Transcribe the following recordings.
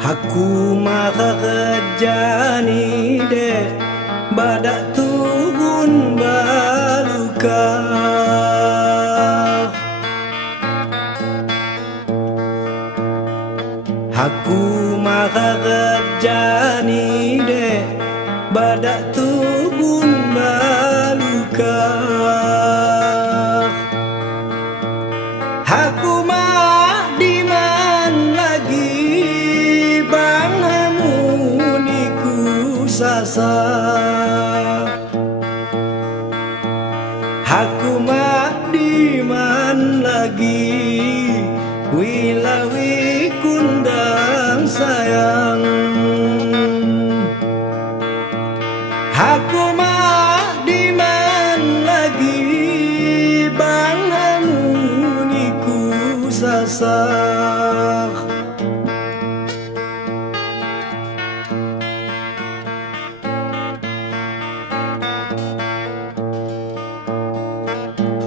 Aku maka kejani de badak turun baluka. Aku maka kejani de badak turun baluka. Aku mah diman lagi bang hamuniku sasa. Aku mah diman lagi wilawi kundang sayang. Aku mah diman lagi bang hamuniku sasak.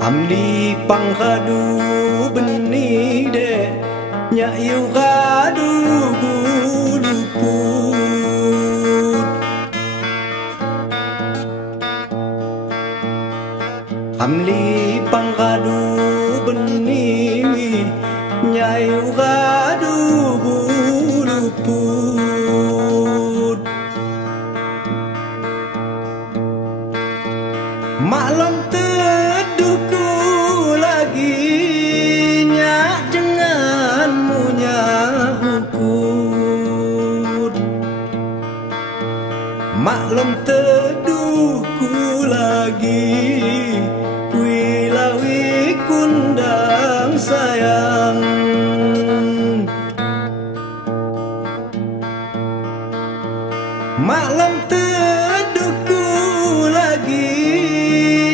Amdi pangkadu benih de nyak yu kadu buluput. Amli pangkadu benih nyak yu kadu buluput. Malam teduhku lagi nyak denganmu nyahukut. Malam teduhku lagi wilawi kundang sayang. Malam teduhku lagi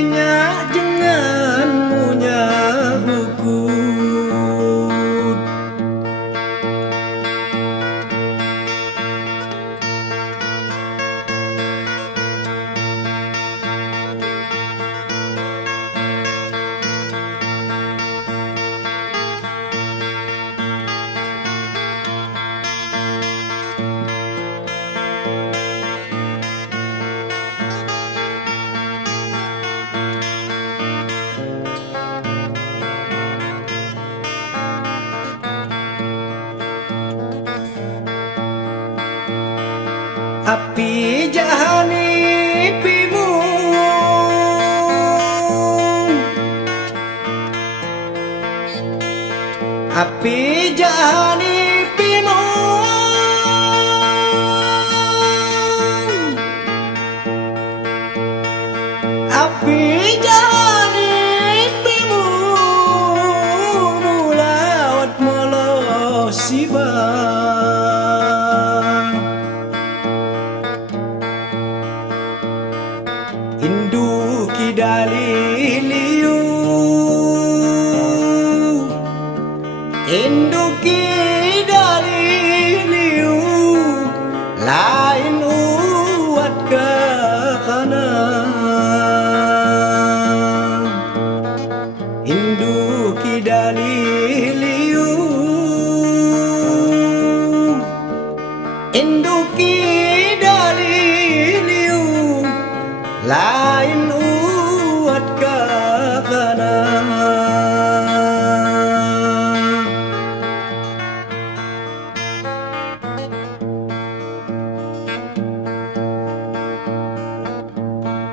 nyak denganmu nyahukut. Api jahani pimu, api jahani pimu, api jahani pimu mulawat molo siba. Indu kidaliliu, indu kidaliliu, lain uat kakana. Indu kidaliliu, indu kidaliliu, lain uat kakana.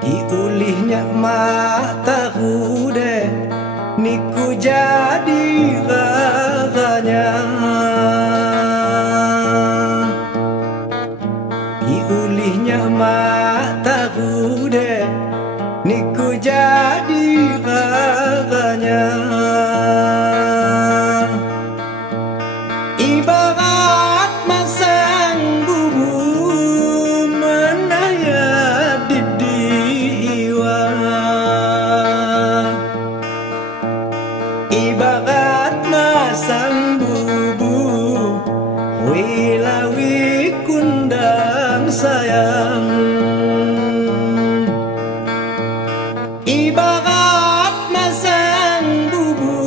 Iulihnya mataku de niku jadi kakaknya. Iulihnya mataku de niku jadi kakaknya. Ibarat masang bubu menayat di diwa. Ibarat masang bubu wilawi kundang sayang. Ibarat masang bubu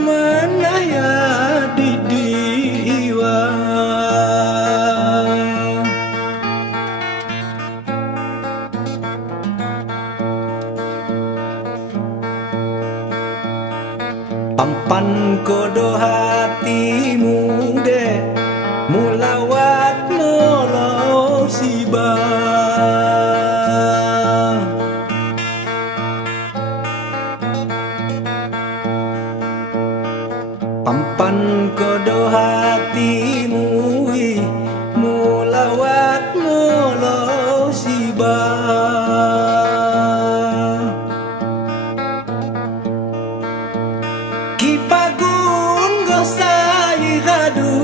menayat di diwa. kodo hatimu de mulawat molo siba. Pampan kodo hatimu mulawat molo siba. Kipagun gosai radu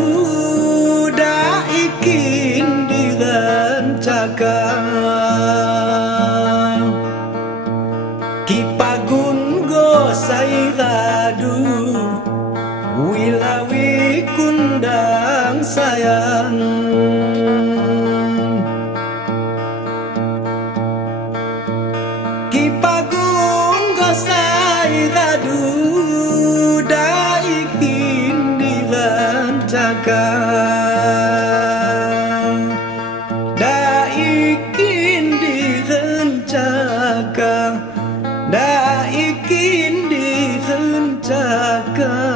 da ikin dirancangkan. Kipagun gosai radu wilawi kundang sayang. Kipagun gosai radu da ikin dirancangkan. Da ikin dirancangkan. Da ikin dirancangkan.